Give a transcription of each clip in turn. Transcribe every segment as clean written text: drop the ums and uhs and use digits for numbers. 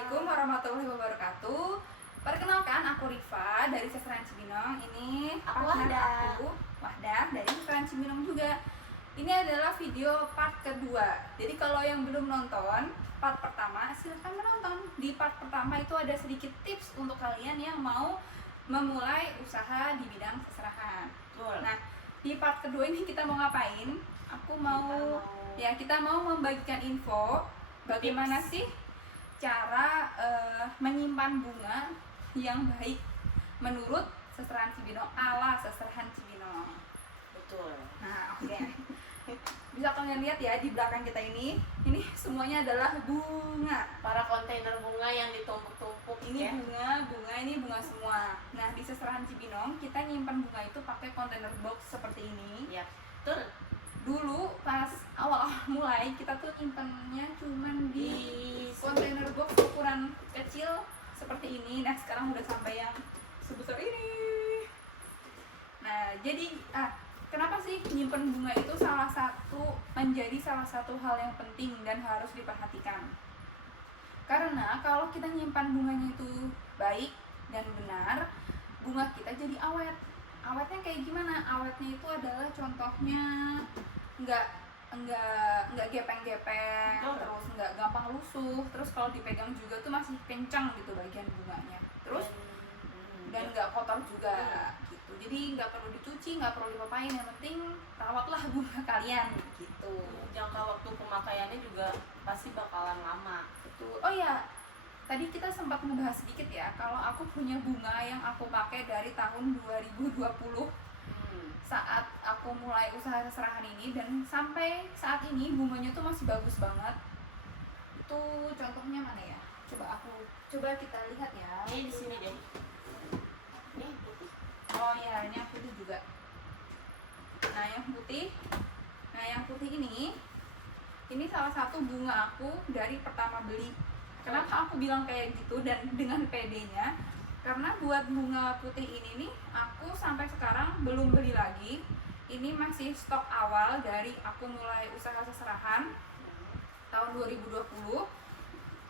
Assalamualaikum warahmatullahi wabarakatuh. Perkenalkan, aku Rifa dari Sasaran Cibinong. Ini Aku partner Wahdah. aku, Wahdah dari Sasaran Cibinong juga. Ini adalah video part kedua. Jadi kalau yang belum nonton part pertama, silahkan menonton. Di part pertama itu ada sedikit tips untuk kalian yang mau memulai usaha di bidang seserahan. Betul. Nah, di part kedua ini kita mau ngapain? Kita mau membagikan info bagaimana sih cara menyimpan bunga yang baik menurut Seserahan Cibinong, ala Seserahan Cibinong. Betul. Nah, oke. Bisa kalian lihat ya di belakang kita ini semuanya adalah bunga. Para kontainer bunga yang ditumpuk-tumpuk Ini ya. bunga semua. Nah, di Seserahan Cibinong kita nyimpan bunga itu pakai kontainer box seperti ini. Ya, betul. Dulu pas awal mulai kita tuh nyimpannya cuman di kontainer box ukuran kecil seperti ini. Nah, sekarang udah sampai yang sebesar ini. Nah, jadi kenapa sih nyimpan bunga itu menjadi salah satu hal yang penting dan harus diperhatikan? Karena kalau kita nyimpan bunganya itu baik dan benar, bunga kita jadi awet. Awetnya kayak gimana? Awetnya itu adalah contohnya nggak gepeng-gepeng, terus nggak gampang lusuh, terus kalau dipegang juga tuh masih kencang gitu bagian bunganya, terus dan nggak kotor juga gitu. Jadi nggak perlu dicuci, nggak perlu dipapain, yang penting rawatlah bunga kalian gitu. Jangka waktu pemakaiannya juga pasti bakalan lama. Betul. Oh ya, tadi kita sempat membahas sedikit ya, kalau aku punya bunga yang aku pakai dari tahun 2020 saat aku mulai usaha seserahan ini, dan sampai saat ini bunganya tuh masih bagus banget. Itu contohnya mana ya? Coba kita lihat ya. Ini di sini deh. Ini putih. Oh ya, ini yang putih juga. Nah, yang putih ini salah satu bunga aku dari pertama beli. Kenapa aku bilang kayak gitu dan dengan PD-nya? Karena buat bunga putih ini nih, aku sampai sekarang belum beli lagi. Ini masih stok awal dari aku mulai usaha seserahan tahun 2020.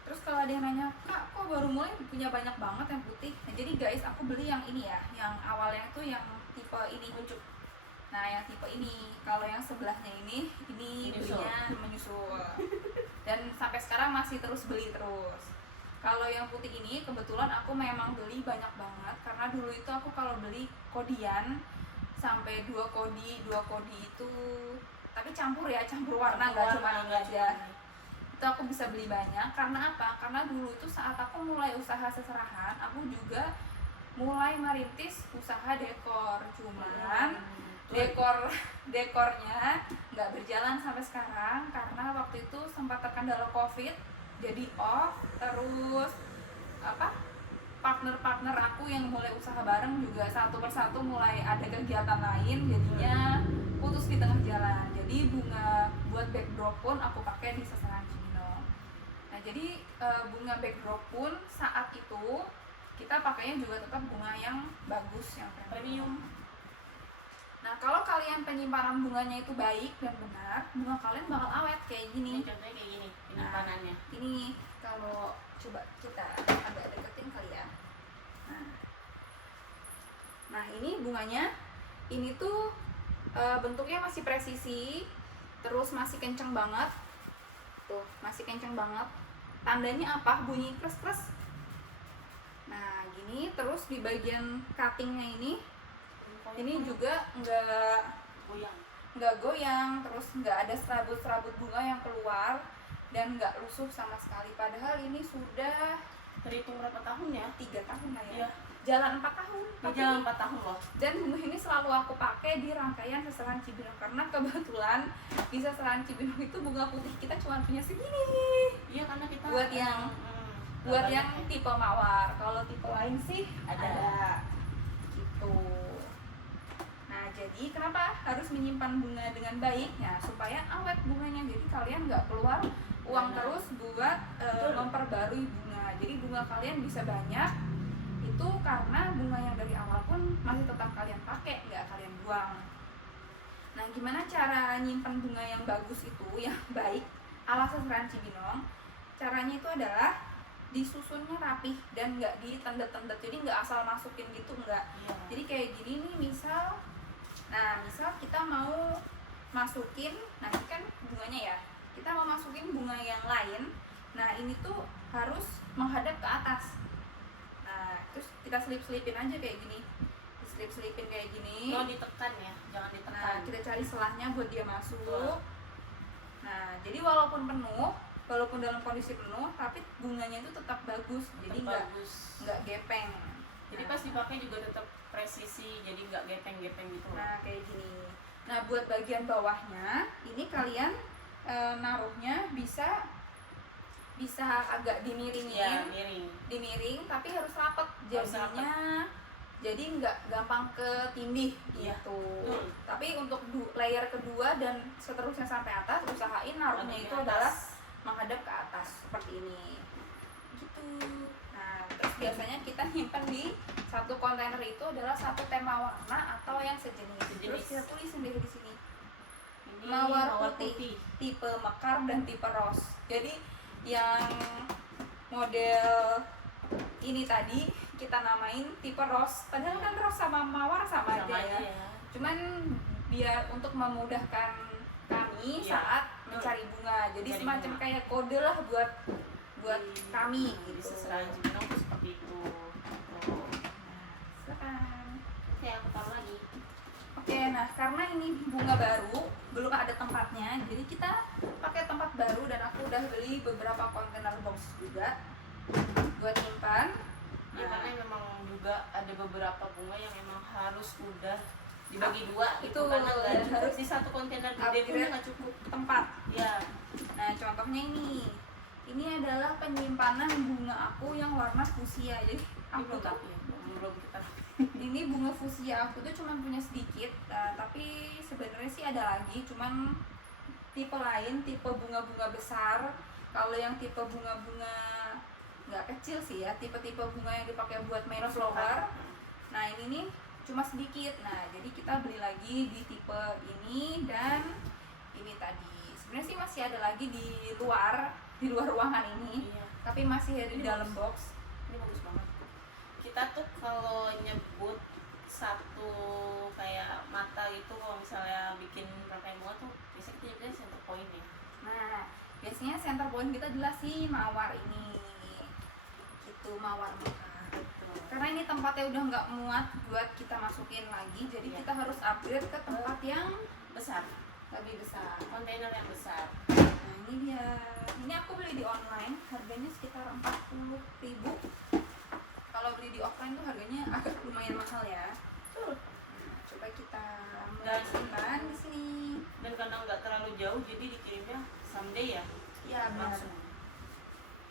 Terus kalau ada yang nanya, "Kak, kok baru mulai punya banyak banget yang putih?" Nah, jadi guys, aku beli yang ini ya, yang awalnya itu yang tipe ini kuncup. Nah, yang tipe ini. Kalau yang sebelahnya ini belinya menyusul. Dan sampai sekarang masih terus beli terus. Kalau yang putih ini kebetulan aku memang beli banyak banget, karena dulu itu aku kalau beli kodian sampai 2 kodi itu, tapi campur warna, nggak cuma ini aja. Itu aku bisa beli banyak. Karena apa? Karena dulu itu saat aku mulai usaha seserahan, aku juga mulai merintis usaha dekor. Cuman dekornya nggak berjalan sampai sekarang karena waktu itu sempat terkendala COVID, jadi off. Terus partner aku yang mulai usaha bareng juga satu persatu mulai ada kegiatan lain, jadinya putus di tengah jalan. Jadi bunga buat backdrop pun aku pakai di Seserahan Cibinong. Nah, jadi bunga backdrop pun saat itu kita pakainya juga tetap bunga yang bagus, yang premium. Nah, kalau kalian penyimpanan bunganya itu baik dan benar, bunga kalian bakal awet kayak gini. Ini contohnya kayak gini penyimpanannya. Nah, ini kalau coba kita agak deketin kali ya. Nah, ini bunganya. Ini tuh bentuknya masih presisi, terus masih kenceng banget. Tuh, masih kenceng banget. Tandanya apa? Bunyi kres-kres. Nah, gini. Terus di bagian cuttingnya ini juga nggak goyang, terus nggak ada serabut bunga yang keluar dan nggak lusuh sama sekali. Padahal ini sudah Terhitung berapa tahun ya? 3 tahun lah ya. Iya. Jalan 4 tahun. Jalan 4 tahun loh. Dan bunga ini selalu aku pakai di rangkaian Seserahan Cibinong, karena kebetulan di Seserahan Cibinong itu bunga putih kita cuma punya segini. Iya, karena kita buat yang tipe mawar. Kalau tipe lain sih ada gitu. Nah, jadi kenapa harus menyimpan bunga dengan baik? Ya, supaya awet bunganya. Jadi kalian nggak keluar uang terus buat memperbarui bunga. Jadi bunga kalian bisa banyak. Itu karena bunga yang dari awal pun masih tetap kalian pakai, nggak kalian buang. Nah, gimana cara nyimpan bunga yang bagus itu, yang baik ala Seserahan Cibinong? Caranya itu adalah disusunnya rapih dan nggak ditendet-tendet, jadi nggak asal masukin gitu, nggak. Iya. Jadi kayak gini nih, misal kita mau masukin, nah ini kan bunganya ya, kita mau masukin bunga yang lain, nah ini tuh harus menghadap ke atas. Nah terus kita selipin aja kayak gini, selipin kayak gini. Oh, ditekan ya, jangan ditekan. Nah kita cari selahnya buat dia masuk. Betul. Nah jadi walaupun penuh, walaupun dalam kondisi penuh, tapi bunganya itu tetap bagus, jadi Tetap nggak bagus. gepeng. Jadi Nah, pas dipakai juga tetap presisi, jadi nggak gepeng-gepeng gitu loh. nah kayak gini. Nah buat bagian bawahnya ini kalian naruhnya bisa agak dimiringin, Iya, miring. dimiring tapi harus rapet, Harus jadinya jadi nggak gampang ketindih Iya, gitu. betul. Tapi untuk layer kedua dan seterusnya sampai atas, usahain naruhnya Naruhnya itu atas. adalah menghadap ke atas seperti ini gitu. Nah terus biasanya kita nyimpen di satu kontainer itu adalah satu tema warna atau yang sejenis. Terus kita tulisin deh di sini Ini mawar putih, tipe mekar dan tipe rose. Jadi yang model ini tadi kita namain tipe rose, padahal kan rose sama mawar sama aja ya. Cuman biar untuk memudahkan kami Iya, saat betul. mencari bunga, jadi Mencari semacam bunga. kayak kode lah buat kami Jadi gitu. seserah Cibinong tuh seperti itu. Tuh. Silakan. Oke, aku taruh lagi. Oke, nah karena ini bunga baru, belum ada tempatnya, jadi kita pakai tempat baru dan aku udah beli beberapa kontainer box juga buat nyimpan. Ya Nah, karena memang juga ada beberapa bunga yang memang harus udah dibagi dua itu gitu, karena nggak dan cukup harus di satu kontainer gede pun upgrade nggak cukup. tempat. Ya, Nah, contohnya ini adalah penyimpanan bunga aku yang warna fuchsia. Jadi aku belum tuh tapi belum kita. ini bunga fuchsia aku tuh cuma punya sedikit, tapi sebenarnya sih ada lagi, cuman tipe lain, tipe bunga-bunga besar. Kalau yang tipe bunga-bunga nggak kecil sih ya, tipe-tipe bunga yang dipakai buat main flower. Nah ini nih cuma sedikit. Nah jadi kita beli lagi di tipe ini dan ini tadi. Sebenarnya sih masih ada lagi di luar ruangan ini, Iya. tapi masih ada di Ini dalam bagus. box. Ini bagus banget. Kita tuh kalau nyebut satu kayak mata itu, kalau misalnya bikin rangkaian bunga tuh biasanya kita nyebutnya center point ya. Nah, biasanya center point kita jelas sih mawar ini. Itu mawar mekar. Karena ini tempatnya udah nggak muat buat kita masukin lagi, jadi Iya. kita harus upgrade ke tempat yang Besar, lebih besar. kontainer yang besar. Nah, ini dia. Ini aku beli di online, harganya sekitar 40.000. Kalau beli di offline tuh harganya agak lumayan mahal ya. Tuh. Nah, coba kita Dan- simpan di sini. Dan karena nggak terlalu jauh, jadi dikirimnya someday ya. Ya, benar. Langsung.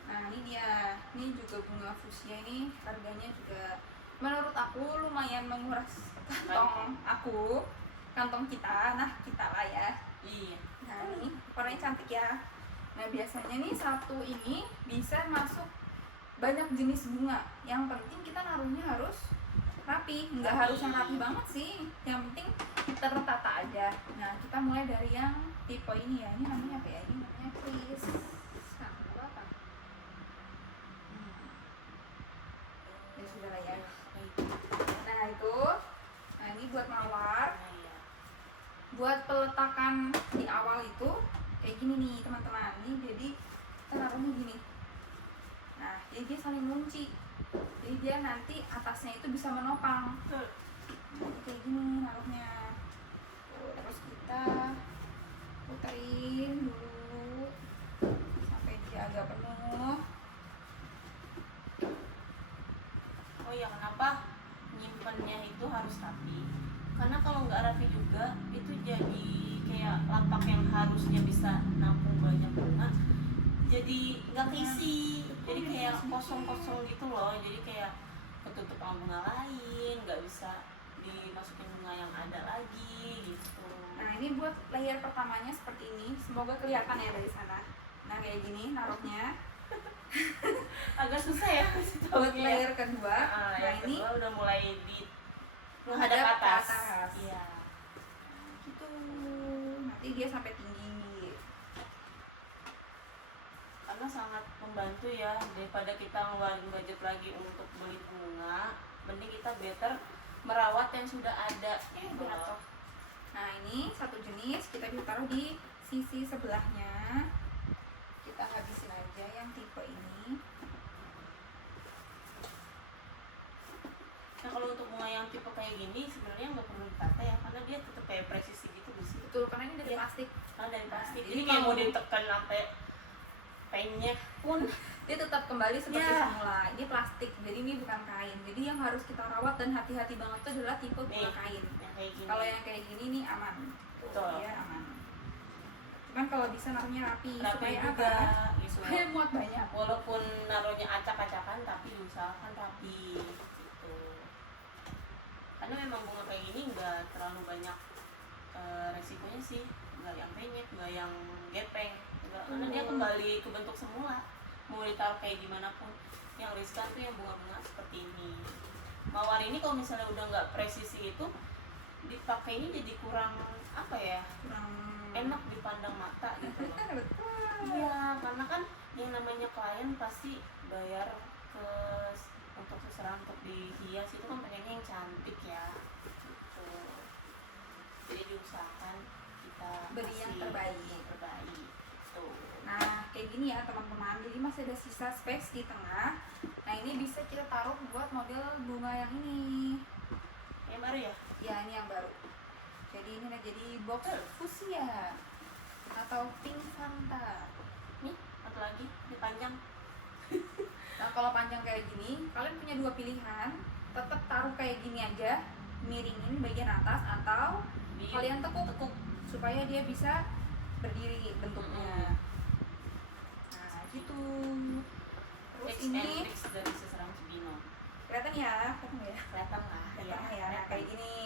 Nah ini dia, ini juga bunga fuchsia ini harganya juga menurut aku lumayan menguras kantong aku, kantong kita, nah kita lah ya. Iya. Nah ini warnanya cantik ya. Nah biasanya nih satu ini bisa masuk banyak jenis bunga. Yang penting kita naruhnya harus rapi, nggak Rapi. harus yang rapi banget sih. Yang penting tertata aja. Nah kita mulai dari yang tipe ini ya. Ini namanya apa ya? Ini namanya Chris. Apa? Ya sudah lah ya. Nah itu, nah ini buat mawar. Nah, iya. Buat peletakan di awal itu kayak gini nih teman-teman. Ini jadi kita naruhnya gini. Nah jadi dia saling kunci. Jadi dia nanti atasnya itu bisa menopang. Tuh. Nah, kayak gini naruhnya. Tuh, terus kita puterin dulu sampai dia agak penuh. Oh iya, kenapa nyimpennya itu harus rapi? Karena kalau nggak rapi juga, itu jadi kayak lapak yang harusnya bisa nampung banyak bunga, jadi nggak keisi, jadi kayak kosong-kosong gitu loh. Jadi kayak ketutup sama bunga lain, nggak bisa dimasukin bunga yang ada lagi gitu. Nah ini buat layer pertamanya seperti ini. Semoga kelihatan ya dari sana. Nah kayak gini naruhnya. Agak susah ya Buat tahunya ya. layer kedua. Nah, Nah yang ini kedua udah mulai di menghadap menghadap ke atas. atas. Iya. gitu. Nanti dia sampai tinggi. Kan karena sangat membantu ya, daripada kita ngeluarin budget lagi untuk beli bunga, mending kita better merawat yang sudah ada gitu loh. Nah ini satu jenis kita bisa taruh di sisi sebelahnya, kita habisin aja yang tipe ini. Nah kalau untuk bunga yang tipe kayak gini sebenarnya nggak perlu ditata ya, karena dia tetap kayak presisi gitu sih. Betul, karena ini dari Iya. plastik. Karena dari plastik, jadi jadi kayak mau ditekan sampai penyek pun Dia tetap kembali seperti Ya. semula. Ini plastik, jadi ini bukan kain. Jadi yang harus kita rawat dan hati-hati banget itu adalah tipe bunga Nih. kain. yang kayak gini. Kalau yang kayak gini nih aman. Betul. Iya aman. Cuman kalau bisa naruhnya rapi, Rapi supaya juga apa? gitu. Supaya muat banyak. Walaupun naruhnya acak-acakan tapi diusahakan rapi gitu. Karena memang bunga kayak gini nggak terlalu banyak resikonya sih, nggak yang penyek, nggak yang gepeng, nggak, karena dia kembali ke bentuk semula. Mau ditaruh kayak gimana pun, yang riskan tuh yang bunga-bunga seperti ini. Mawar ini kalau misalnya udah nggak presisi itu, dipakainya jadi kurang apa ya, Kurang enak dipandang mata gitu loh. Betul. Iya, karena kan yang namanya klien pasti bayar ke untuk seseorang untuk dihias itu kan pengennya yang cantik ya. Gitu. Jadi diusahakan kita Beri yang kasih terbaik. yang terbaik. Tuh. Nah, kayak gini ya teman-teman. Jadi masih ada sisa space di tengah. Nah, ini bisa kita taruh buat model bunga yang ini. Yang baru ya? Ya, ini yang baru. Jadi ini udah jadi box fuchsia atau pink Fanta. Nih, satu lagi, ini panjang. Nah, kalau panjang kayak gini, kalian punya dua pilihan. Tetap taruh kayak gini aja, miringin bagian atas, atau Di kalian tekuk supaya dia bisa berdiri bentuknya. Nah, gitu. Terus tips and ini tricks dari seseorang Cibino. kelihatan ya, Kelihatan lah. kelihatan ya. Nah, kelihatan. kayak gini.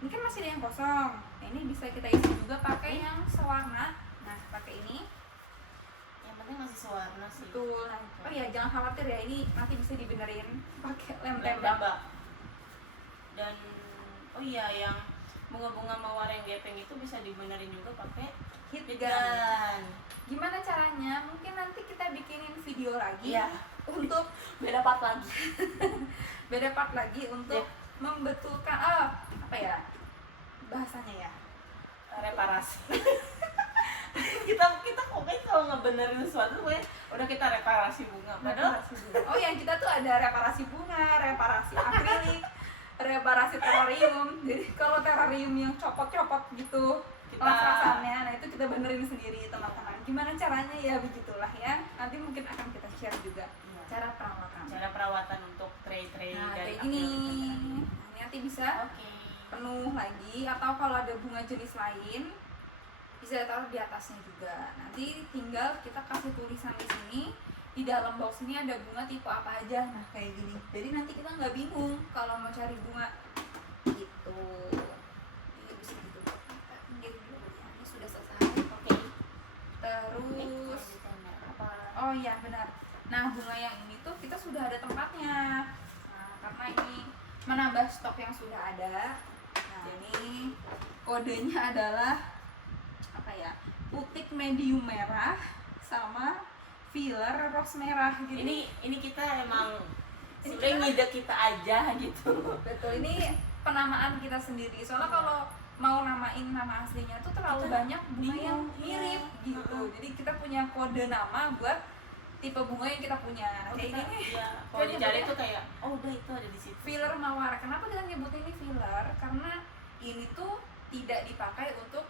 Ini kan masih ada yang kosong. Nah, ini bisa kita isi juga pakai yang sewarna. Nah, pakai ini. Yang penting masih sewarna sih. Betul. Nah, oh ya, jangan khawatir ya, ini nanti bisa dibenerin pakai lem Lem tembak. tembak. Dan oh iya, yang bunga-bunga mawar yang gepeng itu bisa dibenerin juga pakai Heat heat gun. gun. Gimana caranya? Mungkin nanti kita bikinin video lagi Iya. untuk Beda part lagi. beda part lagi untuk membetulkan apa ya bahasanya ya, Reparasi. kita pokoknya kalau ngebenerin sesuatu pokoknya udah kita reparasi bunga. Padahal reparasi bunga. Oh, yang kita tuh ada reparasi bunga, reparasi akrilik, reparasi terarium. Jadi kalau terarium yang copot-copot gitu Kita- las-lasannya, nah itu kita benerin sendiri teman-teman. Gimana caranya ya, begitulah ya. Nanti mungkin akan kita share juga cara perawatan. cara perawatan untuk tray-tray Nah, dari kayak gini. akrilik. Nah, ini nanti bisa Oke. penuh lagi, atau kalau ada bunga jenis lain bisa taruh di atasnya juga. Nanti tinggal kita kasih tulisan di sini, di dalam box ini ada bunga tipe apa aja. Nah, kayak gini. Jadi nanti kita nggak bingung kalau mau cari bunga gitu. Ini bisa gitu. Ini sudah selesai. Oke. Terus Apa? oh iya benar. Nah, bunga yang ini tuh kita sudah ada tempatnya. Nah, karena ini menambah stok yang sudah ada. Nah, ini kodenya adalah apa ya? Putik medium merah sama filler rose merah gitu. Ini kita emang Ini sebenarnya kita- ngide kita aja gitu. Betul, ini penamaan kita sendiri. Soalnya kalau mau namain nama aslinya tuh terlalu Kita banyak bunga yang bingung, mirip iya. gitu. Jadi kita punya kode nama buat tipe bunga yang kita punya. Nah, kayak gini. Ya, kalau Kita dicari nyebutnya tuh kayak oh udah itu ada di situ. filler mawar. Kenapa kita nyebut ini filler? Karena ini tuh tidak dipakai untuk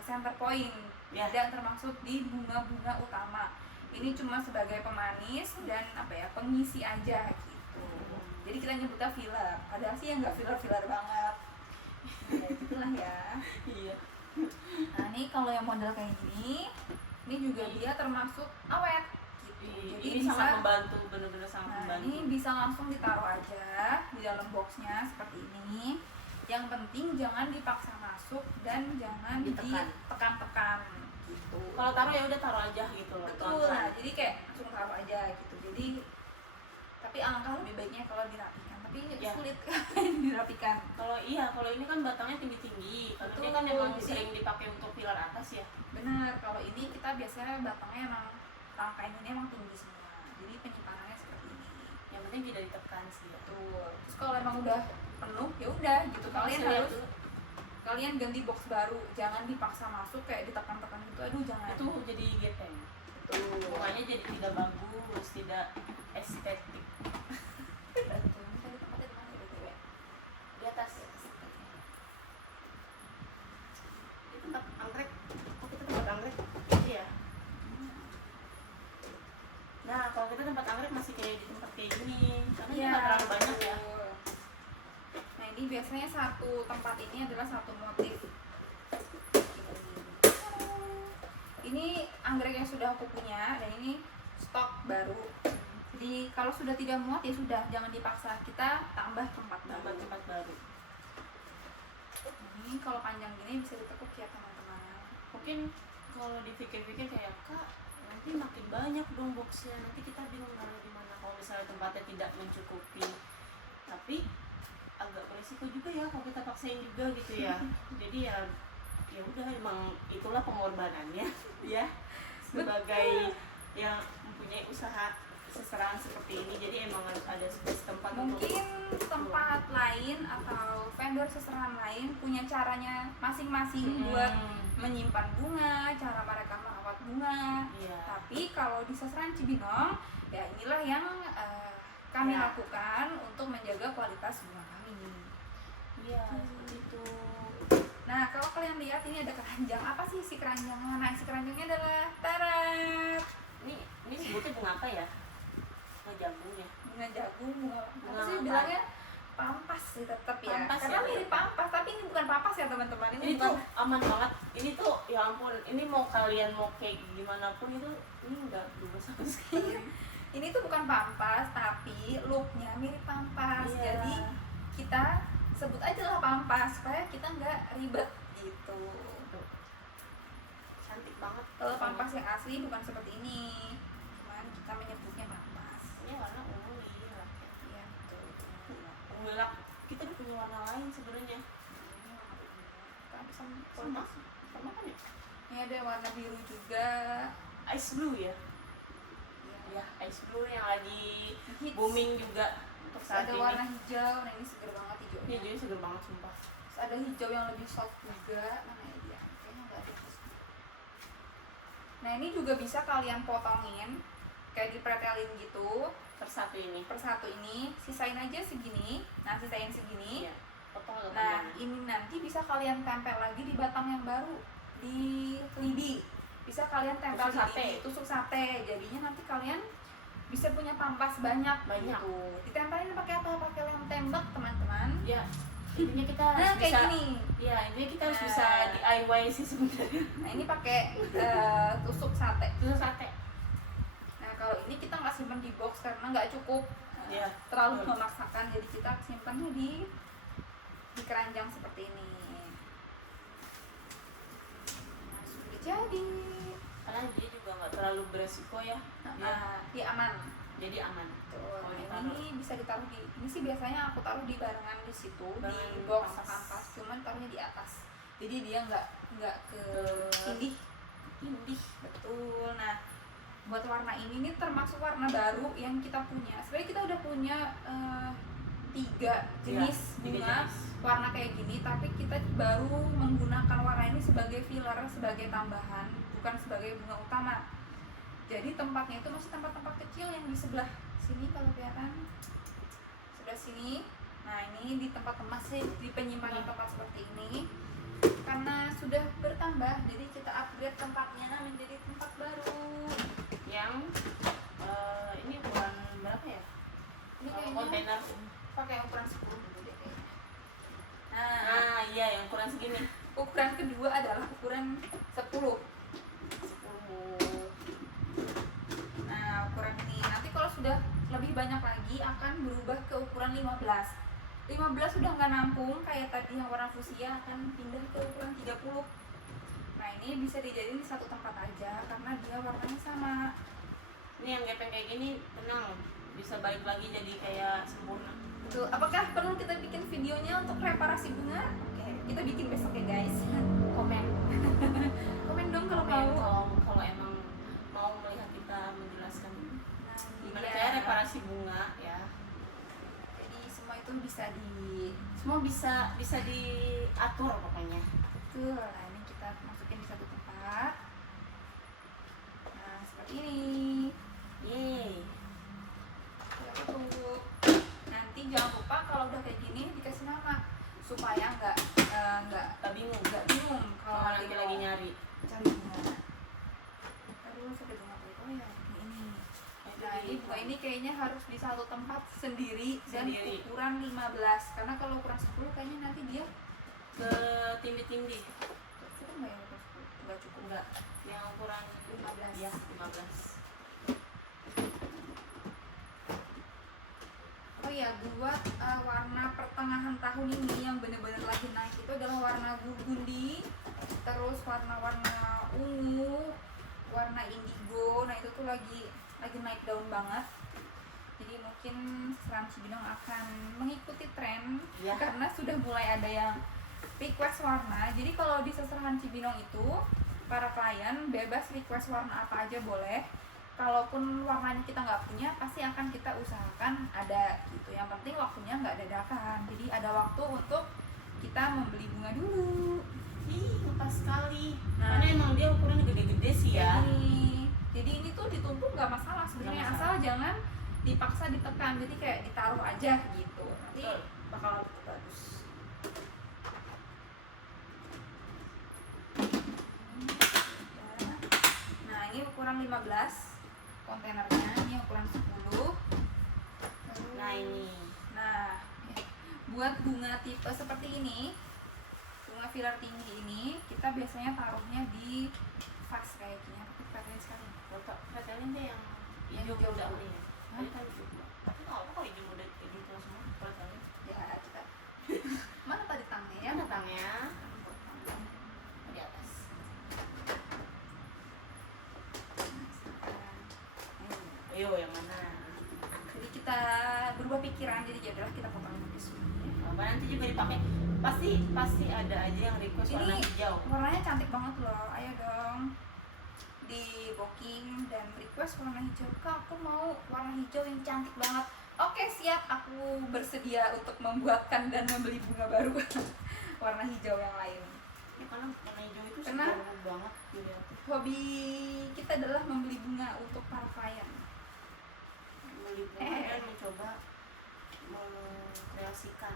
center point, Ya. tidak termasuk di bunga-bunga utama. Ini cuma sebagai pemanis dan apa ya, pengisi aja gitu. Jadi kita nyebutnya filler. Padahal sih yang nggak filler banget. Ya, gitulah ya. Iya. Nah, ini kalau yang model kayak gini, ini juga dia termasuk awet gitu. Jadi Ini bisa sangat membantu, benar-benar sangat Nah, membantu. ini bisa langsung ditaruh aja di dalam boxnya seperti ini. Yang penting jangan dipaksa masuk dan jangan Ditekan. ditekan-tekan gitu. Kalau taruh ya udah taruh aja gitu loh. Betul. pelan-pelan. Nah, jadi kayak langsung taruh aja gitu. Jadi tapi alangkah lebih baiknya kalau dirapikan. Tapi Ya. sulit kan dirapikan. Kalau ini kan batangnya tinggi-tinggi. Karena dia Betul, kan emang jadi- sering dipakai untuk pilar atas ya. Benar, kalau ini kita biasanya batangnya emang rangkaian ini emang tinggi semua, jadi penyimpanannya seperti ini. Yang penting tidak ditekan sih ya. Betul. Terus kalau emang udah penuh ya udah gitu, kalian Hasilnya harus tuh, kalian ganti box baru, jangan dipaksa masuk kayak ditekan-tekan gitu, aduh jangan. itu jadi gepeng. Betul. Bunganya jadi tidak bagus, tidak estetik. Betul. Ini tadi tempatnya di mana ya, BTW? Di atas. Di tempat anggrek. Oh, kita tempat anggrek. Iya. Nah, kalau kita tempat anggrek masih kayak di tempat kayak gini, karena Iya, nggak terlalu banyak ya. betul. Nah ini biasanya satu tempat ini adalah satu motif. Ini anggrek yang sudah aku punya dan ini stok baru. Jadi kalau sudah tidak muat ya sudah, jangan dipaksa, kita tambah tempat Tambah baru. tempat baru. Ini kalau panjang gini bisa ditekuk ya teman-teman. Mungkin kalau dipikir-pikir kayak kak, nanti makin banyak dong boxnya, nanti kita bingung naruh di mana kalau misalnya tempatnya tidak mencukupi. Tapi agak beresiko juga ya kalau kita paksain juga gitu ya. Jadi ya udah, emang itulah pengorbanannya ya sebagai yang mempunyai usaha seserangan seperti ini. Jadi emang harus ada space tempat Mungkin tempat lain atau vendor seserahan lain punya caranya masing-masing buat menyimpan bunga, cara mereka merawat bunga. Iya. Tapi kalau di seserahan Cibinong, ya inilah yang kami Ya. lakukan untuk menjaga kualitas bunga kami. Iya, seperti itu. Nah, kalau kalian lihat ini ada keranjang. Apa sih isi keranjangnya? Nah, isi keranjangnya adalah tarat. Ini sebutnya bunga apa ya? Bunga jagung ya. Bunga jagung, apa Bunga sih apa? bilangnya? Pampas sih tetap ya. Pampas Karena ya. mirip pampas, tapi ini bukan pampas ya teman-teman. Ini bukan. tuh aman banget. Ini tuh ya ampun, ini mau kalian mau kayak gimana pun itu ini enggak berubah sama sekali. Ini tuh bukan pampas, tapi looknya mirip pampas. Iya. Jadi kita sebut aja lah pampas supaya kita nggak ribet gitu. Tuh. Cantik banget. Kalau pampas yang asli bukan seperti ini, cuman kita menyebutnya pampas. Ini warna ungu lilac ya. Iya betul. Ungu lilac. Kita udah punya warna lain sebenarnya. Kita bisa Sama. Sama kan ya? Ini ada warna biru juga. Ice blue ya. Iya. Ya, ice blue yang lagi Hits. booming juga untuk Terus saat ada ini. warna hijau. Nah ini seger banget Ini hijaunya. jadi seger banget sumpah. Terus ada hijau yang lebih soft juga. Mana ya dia? Kayaknya nggak ada. Nah ini juga bisa kalian potongin kayak dipretelin gitu Per satu ini. per satu ini, sisain aja segini. Nah sisain segini. Iya. Potong agak Nah panjang. ini nanti bisa kalian tempel lagi di batang yang baru di lidi. Bisa kalian tempel Tusuk di sate. lidi, tusuk sate. Jadinya nanti kalian bisa punya pampas banyak. Banyak. Gitu. Ditempelin pakai apa? Pakai lem tembak teman-teman. Ya, intinya kita harus Nah kayak bisa. gini. Ya, intinya kita harus Nah. bisa DIY sih sebenarnya. Nah ini pakai tusuk sate. Tusuk sate. Nah kalau ini kita nggak simpan di box karena nggak cukup, Iya. terlalu memaksakan, jadi kita simpannya di keranjang seperti ini. Nah, sudah jadi. Karena dia juga nggak terlalu beresiko ya. Dia aman. Jadi aman. Tuh, Kalau nah, ditaruh. ini bisa ditaruh di, ini sih biasanya aku taruh di barengan di situ, Barengan di box pampas. pampas, cuman taruhnya di atas. Jadi dia nggak ke tindih. Indih. Betul. Nah, buat warna ini nih termasuk warna baru yang kita punya. Sebenarnya kita udah punya 3 jenis Iya, 3 bunga jenis. warna kayak gini, tapi kita baru menggunakan warna ini sebagai filler, sebagai tambahan, bukan sebagai bunga utama. Jadi tempatnya itu masih tempat-tempat kecil yang di sebelah sini kalau kelihatan, sebelah sini. Nah ini di tempat-tempat sih, di penyimpanan tempat seperti ini, karena sudah bertambah, jadi kita upgrade tempatnya menjadi tempat baru. Yang ini ukuran berapa ya? Ini kayaknya Kontainer. pakai ukuran 10 dulu deh kayaknya. Nah, Nah, iya yang ukuran segini. ukuran kedua adalah ukuran 10. 10. Nah, ukuran ini nanti kalau sudah lebih banyak lagi akan berubah ke ukuran 15. 15 sudah nggak nampung kayak tadi yang warna fuchsia, akan pindah ke ukuran 30. Nah, ini bisa dijadiin di satu tempat aja karena dia warnanya sama. Ini yang gepeng kayak gini, tenang, bisa balik lagi jadi kayak sempurna. Betul. Apakah perlu kita bikin videonya untuk reparasi bunga? Oke, kita bikin besok ya guys. Komen. Komen dong kalau Komen mau. kalau emang mau melihat kita dekorasi bunga ya. Jadi semua itu Semua bisa diatur pokoknya. betul. Nah ini kita masukin di satu tempat. Nah seperti ini. Yeay. Kita tutup. Nanti jangan lupa kalau udah kayak gini dikasih nama supaya nggak Gak bingung bingung kalau nanti mau lagi nyari. cari bunga. Terus ada bunga apa ya? Ini. Nah ini bunga ini kayaknya harus di satu tempat sendiri dan ukuran 15 karena kalau ukuran 10 kayaknya nanti dia Ke tindih-tindih. cukup nggak ya ukuran 10? Nggak cukup. Enggak, yang ukuran 15. ya 15. Oh iya, buat warna pertengahan tahun ini yang bener-bener lagi naik itu adalah warna burgundi, terus warna-warna ungu, warna indigo. Nah itu tuh lagi naik daun banget. Jadi mungkin Sesaran Cibinong akan mengikuti tren Ya. karena sudah mulai ada yang request warna. Jadi kalau di Sesaran Cibinong itu para klien bebas request warna apa aja boleh. Kalaupun warnanya kita nggak punya, pasti akan kita usahakan ada gitu. Yang penting waktunya nggak dadakan. Jadi ada waktu untuk kita membeli bunga dulu. Ih, pas sekali. Nah. Karena emang dia ukurannya gede-gede sih ya. Jadi ini tuh ditumpuk nggak masalah sebenarnya, Nggak asal jangan dipaksa ditekan. Jadi kayak ditaruh aja gitu. Nanti Betul. bakal bagus. Nah ini ukuran 15 kontainernya, ini ukuran 10. Nah ini. Nah, buat bunga tipe seperti ini, bunga pilar tinggi ini, kita biasanya taruhnya di vas kayak gini. Tapi kelihatan sekali. Foto pretelin deh yang Yang hijau hijau muda dulu. ini. Tadi kan hijau muda. Tapi nggak apa kalau hijau muda hijau tua semua pretelin. Ya kita. Mana tadi tangnya ya? Mana tangnya? Di atas. Ayo yang mana? Jadi kita berubah pikiran, jadi jadilah kita potong di sini. Apa nanti juga dipakai? Pasti ada aja yang request warna Ini hijau. warnanya cantik banget loh. Ayo dong di booking dan request warna hijau. Kak, aku mau warna hijau yang cantik banget. Oke siap, aku bersedia untuk membuatkan dan membeli bunga baru warna hijau yang lain. Ya, karena warna hijau itu Karena- segar banget dilihat. Hobi kita adalah membeli bunga untuk para klien. Beli bunga dan mencoba mengkreasikan.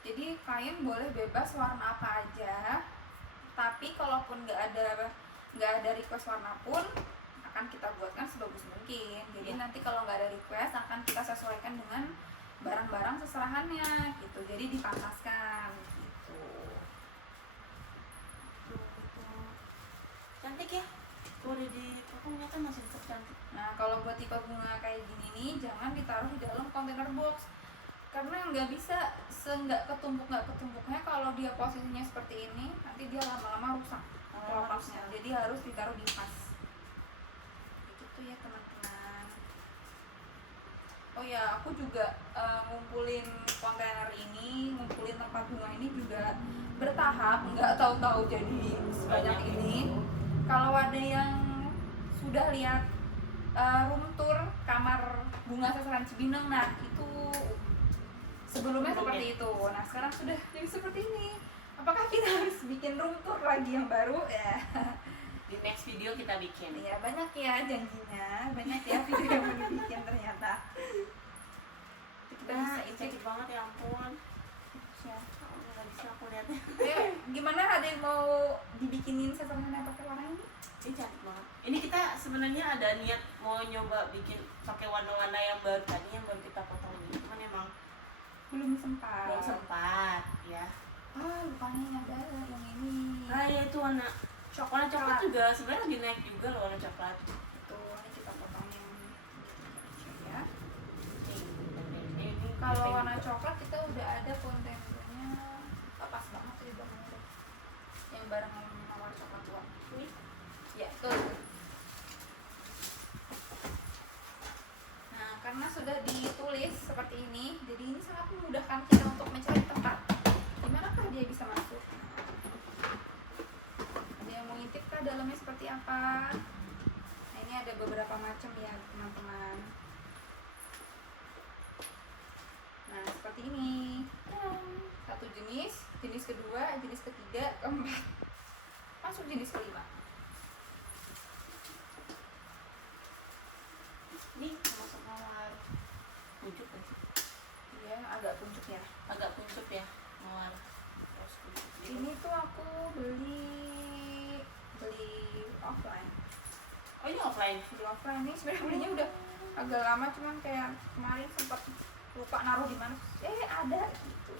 Jadi klien boleh bebas warna apa aja, tapi kalaupun nggak ada request warna pun akan kita buatkan sebagus mungkin. Jadi nanti kalau nggak ada request akan kita sesuaikan dengan barang-barang seserahannya gitu. Jadi dipangkaskan gitu. Cantik ya. Tuh udah dipotong ternyata masih tetap cantik. Nah kalau buat tipe bunga kayak gini nih jangan ditaruh di dalam kontainer box karena nggak bisa nggak ketumpuknya kalau dia posisinya seperti ini nanti dia lama-lama rusak kelopaknya. Jadi harus ditaruh di vas. Gitu ya teman-teman. Oh ya aku juga ngumpulin kontainer ini, ngumpulin tempat bunga ini juga bertahap, nggak tahu-tahu jadi sebanyak ini. Kalau ada yang sudah lihat room tour kamar bunga Sesaran Cibinong, nah itu sebelumnya seperti itu. Nah sekarang sudah jadi seperti ini. Apakah kita harus bikin room tour lagi yang baru? Ya, Di next video kita bikin. ya banyak ya janjinya, banyak ya video yang mau dibikin ternyata. Kita Nah, bisa ini cek. cantik banget ya ampun. Ya. Oh, nggak bisa aku lihatnya. Ayo, gimana ada yang mau dibikinin sesarannya pakai warna ini? Ini cantik banget. Ini kita sebenarnya ada niat mau nyoba bikin pakai warna-warna yang baru tadi yang baru kita potong ini. Cuman emang Belum sempat. belum sempat ya. Ah, lupanya ini ada yang ini. Nah, ya itu warna coklat juga sebenarnya lagi naik juga loh warna coklat. Tuh, ini kita potong yang ya. Ini Kalau warna coklat kita udah ada kontainernya. Pas banget sih bang. Yang bareng mawar coklat tua. ini Ya, betul. Nah, karena sudah ditulis seperti ini, jadi ini sangat memudahkan kita untuk mencari tempat. Dimanakah dia bisa masuk? Ada yang mau ngintip kah dalamnya seperti apa? Nah, ini ada beberapa macam ya teman-teman. jenis, jenis kedua, jenis ketiga, keempat, masuk jenis kelima. Nih masuk mawar. Puncup kan sih? Iya, agak puncup ya. Agak puncup ya mawar. Terus puncup. Ini tuh aku beli offline. Oh ini offline. Beli offline nih sebenarnya belinya udah agak lama, cuman kayak kemarin sempat lupa naruh di mana. Ada gitu.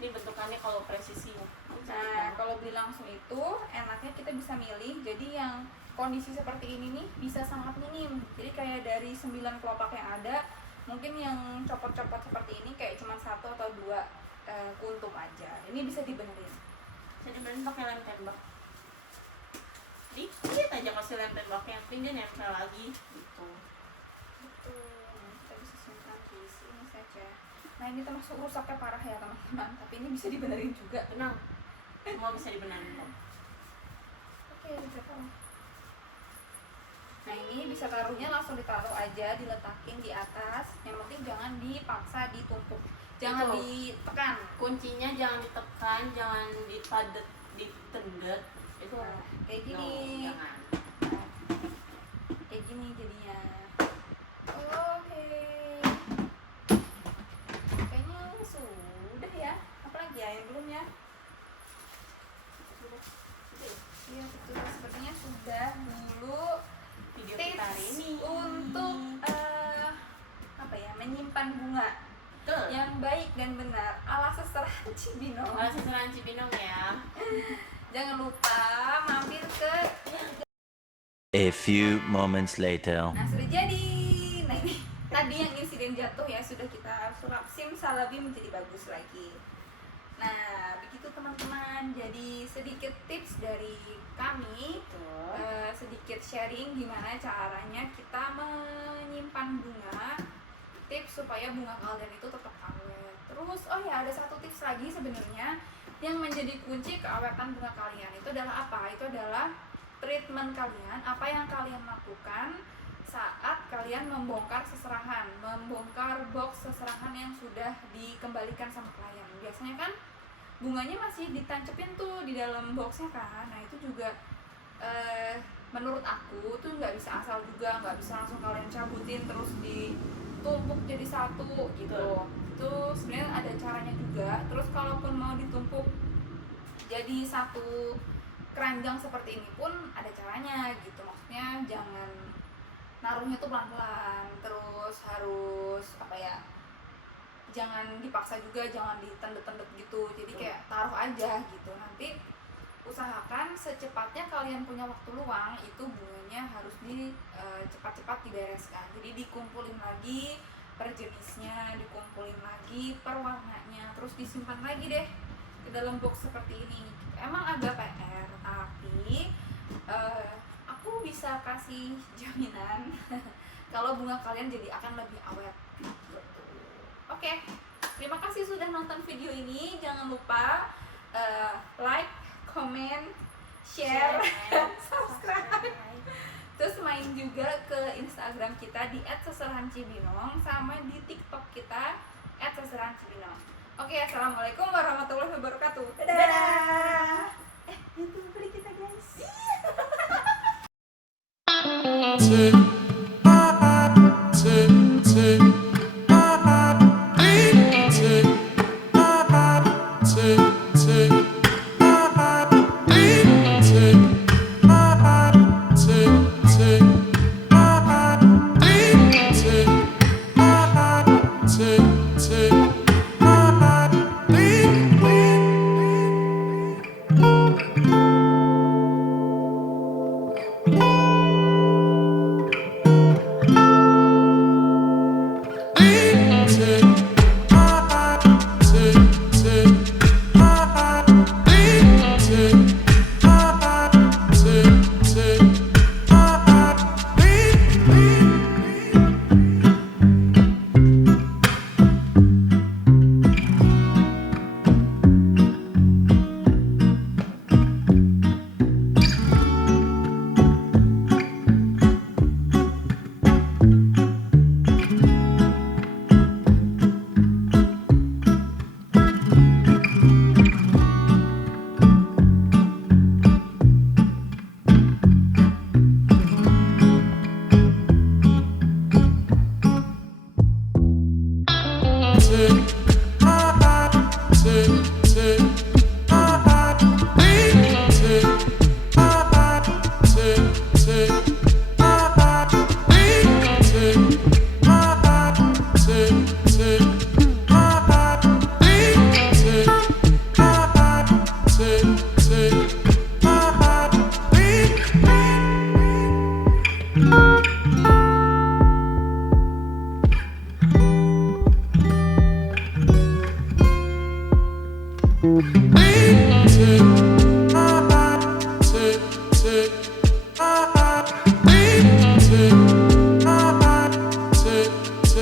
Ini bentukannya kalau presisi ya. Nah, kalau beli langsung itu enaknya kita bisa milih. Jadi yang kondisi seperti ini nih bisa sangat minim. Jadi kayak dari 9 kelopak yang ada, mungkin yang copot-copot seperti ini kayak cuma 1 atau 2 kuntum aja. Ini bisa dibenerin. Bisa dibenerin pakai lem tembak. Dikit aja kasih lem tembaknya, tapi dia nempel lagi gitu. Betul. Kita bisa simpan di sini saja. Nah, ini termasuk rusaknya parah ya teman-teman, tapi ini bisa dibenerin juga. Tenang, semua bisa dibenerin kok. Oke, berapa? Nah, ini bisa taruhnya langsung ditaruh aja, diletakin di atas. Yang penting jangan dipaksa ditumpuk, jangan Betul. ditekan. Kuncinya jangan ditekan, jangan dipadet, ditendet. Itu Nah, kayak no, gini. jangan. Nah, kayak gini jadinya. Oke. Kayaknya sudah ya. Apalagi ya yang belum ya? Sudah. Iya betul. Sepertinya sudah dulu. Video kita hari Tips ini untuk menyimpan bunga Betul. yang baik dan benar ala seserahan Cibinong. Seserahan Cibinong ya. Jangan lupa mampir ke. A few moments later. Nah, sudah jadi. Nah, ini tadi yang insiden jatuh ya sudah kita sulap simsalabim menjadi bagus lagi. Nah, begitu teman-teman. Jadi sedikit tips dari kami, Betul. sedikit sharing gimana caranya kita menyimpan bunga, tips supaya bunga kalian itu tetap awet. Terus oh ya, ada satu tips lagi sebenarnya yang menjadi kunci keawetan bunga kalian itu adalah apa? Itu adalah treatment kalian, apa yang kalian lakukan saat kalian membongkar seserahan, membongkar box seserahan yang sudah dikembalikan sama klien. Biasanya kan bunganya masih ditancepin tuh di dalam boxnya kan. Nah, itu juga menurut aku tuh nggak bisa asal juga, nggak bisa langsung kalian cabutin terus ditumpuk jadi satu gitu. Itu sebenarnya ada caranya juga. Terus kalaupun mau ditumpuk jadi satu keranjang seperti ini pun ada caranya gitu. Maksudnya jangan naruhnya tuh pelan-pelan, terus harus jangan dipaksa juga, jangan ditendet-tendet gitu. Jadi kayak taruh aja gitu. Nanti usahakan secepatnya kalian punya waktu luang itu bunganya harus cepat-cepat dibereskan. Jadi dikumpulin lagi per jenisnya, dikumpulin lagi per warnanya, terus disimpan lagi deh ke dalam box seperti ini. Emang agak PR, tapi aku bisa kasih jaminan kalau bunga kalian jadi akan lebih awet. Oke, terima kasih sudah nonton video ini. Jangan lupa like, comment, share, subscribe. Terus main juga ke Instagram kita di @seserahancibinong sama di TikTok kita @seserahancibinong. Oke, assalamualaikum warahmatullahi wabarakatuh. Dadah. YouTube beri kita guys.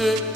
Wait.